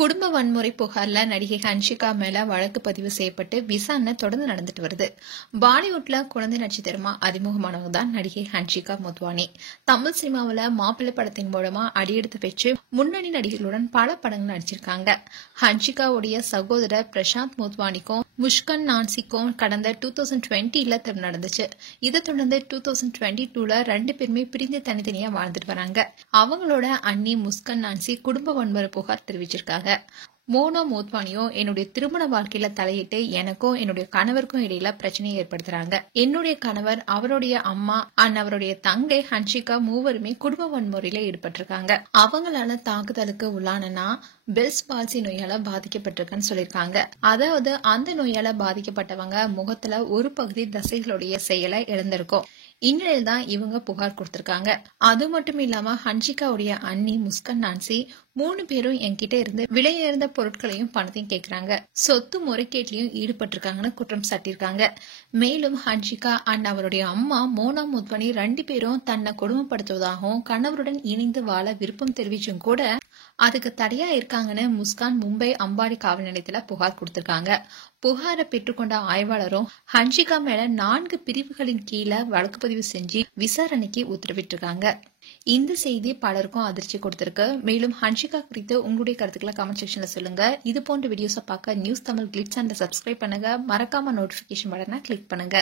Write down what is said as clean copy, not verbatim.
குடும்ப வன்முறை புகார்ல நடிகை ஹன்ஷிகா மேல வழக்கு பதிவு செய்யப்பட்டு விசாரணை தொடர்ந்து நடந்துட்டு வருது. பாலிவுட்ல குழந்தை நட்சத்திரமா அறிமுகமானவங்க தான் நடிகை ஹன்ஷிகா மோத்வானி. தமிழ் சினிமாவில் மாப்பிள்ளை படத்தின் மூலமா அடியெடுத்து வச்சு முன்னணி நடிகர்களுடன் பல படங்கள் நடிச்சிருக்காங்க. ஹன்ஷிகாவுடைய சகோதரர் பிரசாந்த் மோத்வானிக்கும் முஷ்கன் நான்சிக்கும் கடந்த 2020ல திருமணம் நடந்துச்சு. இதை தொடர்ந்து 2022ல ரெண்டு பேருமே பிரிந்து தனித்தனியா வாழ்ந்துட்டு வராங்க. அவங்களோட அண்ணி முஸ்கன் நான்சி குடும்ப வன்முறை புகார் தெரிவிச்சிருக்காங்க. மோனா மோத்வானியும் என்னுடைய திருமண வாழ்க்கையில தலையிட்டு எனக்கும் என்னுடைய கணவருக்கும் இடையில பிரச்சனையை ஏற்படுத்துறாங்க. என்னுடைய கணவர், அவருடைய அம்மா அவருடைய தங்கை ஹன்ஷிகா மூவருமே குடும்ப வன்முறையில ஈடுபட்டிருக்காங்க. அவங்களால தாக்குதலுக்கு உள்ளானா பெல்ஸ் பால்சி நோயால பாதிக்கப்பட்டிருக்குன்னு சொல்லியிருக்காங்க. அதாவது அந்த நோயால பாதிக்கப்பட்டவங்க முகத்துல ஒரு பகுதி தசைகளுடைய செயலை இழந்திருக்கும். இந்நிலையில் தான் இவங்க புகார் கொடுத்திருக்காங்க. அது மட்டும் இல்லாம ஹன்ஷிகாவுடைய அண்ணி முஸ்கன் நான்சி 3 பேரும் என்கிட்ட இருந்து விலையுயர்ந்த பொருட்களையும் பணத்தையும் கேட்கிறாங்க, சொத்து முறைகேட்டிலையும் ஈடுபட்டிருக்காங்கன்னு குற்றம் சாட்டியிருக்காங்க. மேலும் ஹன்ஷிகா அவருடைய அம்மா மோனா மோத்வானி 2 பேரும் தன்னை கொடுமைப்படுத்துவதாகவும் கணவருடன் இணைந்து வாழ விருப்பம் தெரிவிச்சும் கூட அதுக்கு தடையா இருக்காங்கன்னு முஸ்கான் மும்பை அம்பாடி காவல் நிலையத்துல புகார் கொடுத்திருக்காங்க. புகாரை பெற்றுக்கொண்ட ஆய்வாளரும் ஹன்ஷிகா மேல 4 பிரிவுகளின் கீழே வழக்கு பதிவு செஞ்சு விசாரணைக்கு உத்தரவிட்டிருக்காங்க. இந்த செய்தி பலருக்கும் அதிர்ச்சி கொடுத்திருக்கு. மேலும் ஹன்ஷிகா குறித்து உங்களுடைய கருத்துக்களை கமெண்ட் செக்ஷன்ல சொல்லுங்க. இது போன்ற வீடியோஸை பார்க்க நியூஸ் தமிழ் கிளிட்ஸ் சேனலை சப்ஸ்கிரைப் பண்ணுங்க. மறக்காம நோட்டிபிகேஷன் பட்டனை கிளிக் பண்ணுங்க.